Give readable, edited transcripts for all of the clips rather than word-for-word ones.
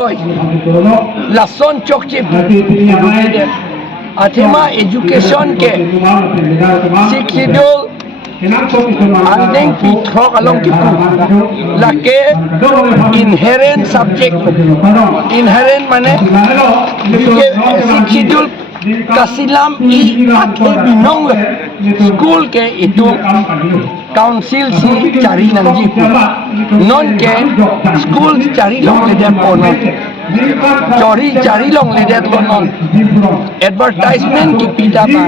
Lason chokchip athema education ke sikidol andeng pithok along kipu lake inherent subject inherent mane sikidol kasilam I akhe binong school ke itu council si cari nangji non ke school cari long le pono cari long le non advertisement ki pita ba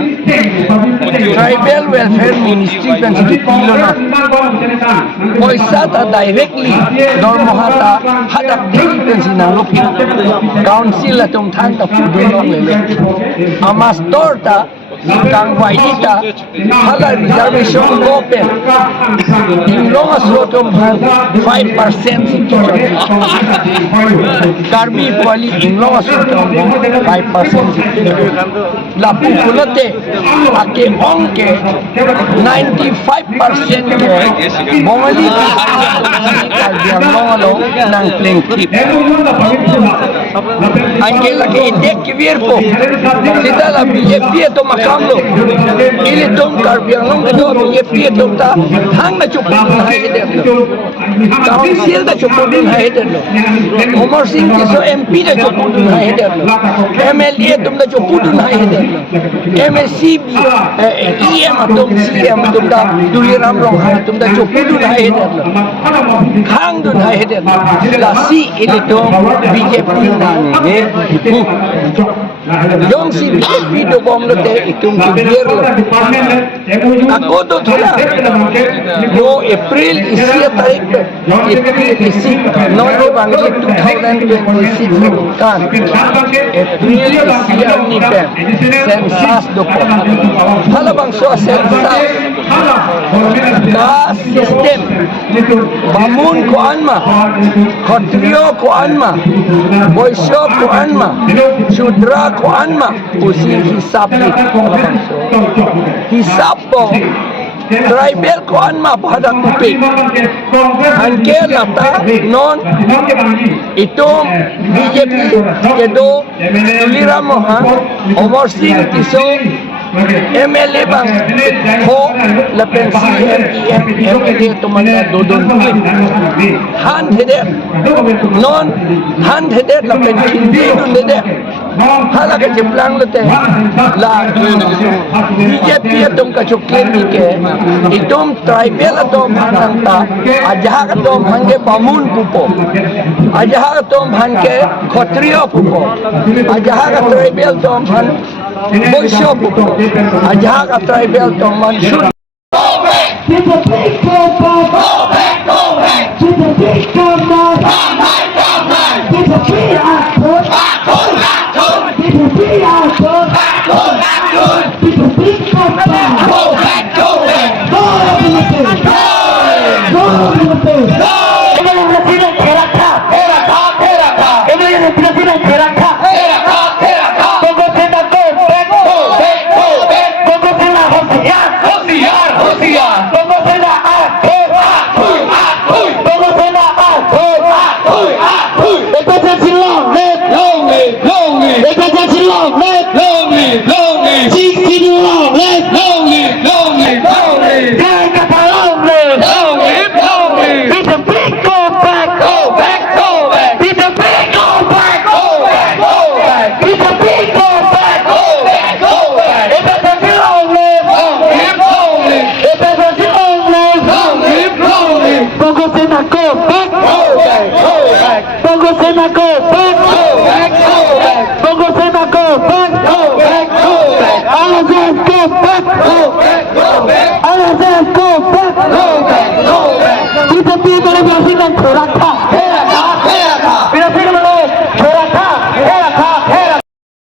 tribal welfare ministry kan si pilo na poisa ta directly dormoha ta hadak dei kan si nang lopi council atom thang ta fudo long le amastor ta kang waita hala reservation open inglong asrotom 5% sikki karbi pali inglong asrotom 5% sikki lapu kulate ake onke 95% ke mongali karbi nang pleng tip angela ke dek kivir po sita la BJP to makamlo ili tom karbiang ke do BJP to ta hang na chup hai de council da chup din hai de Umar Singh ke so MP da chup din hai de MLA tum da chup din hai de MSC EM tum CM tum da Duli Ram Rong hai tum da chup din hai de khang dun hai de la si ili tom BJP na ne Jom si BJP do bom lo te itum kibir lo. Aku to thola. No April isi tarik April isi non de bangli 2026 kan. April isi ni pe census do ko. Hala bang so census ka system bamun ko anma khatrio ko anma boysho ko anma shudra ko anma usi hisab ni hisab po tribal ko anma pada kupi anke lata non itu BJP kedo Tulira Mohan Umar Singh tiso MLA bang ko lapen MLA tumanda dodon han heder non han heder lapen kindi heder hala ke jeplang lete la BJP atom ka chuklen ni ke itom tribal atom hananta ajaha atom hange bamun pupo ajaha atom hange khatrio pupo ajaha tribal atom han boysho pupo ajaha tribal atom man shud People think go back to the big come back people free people free people big come back go to the place go to the place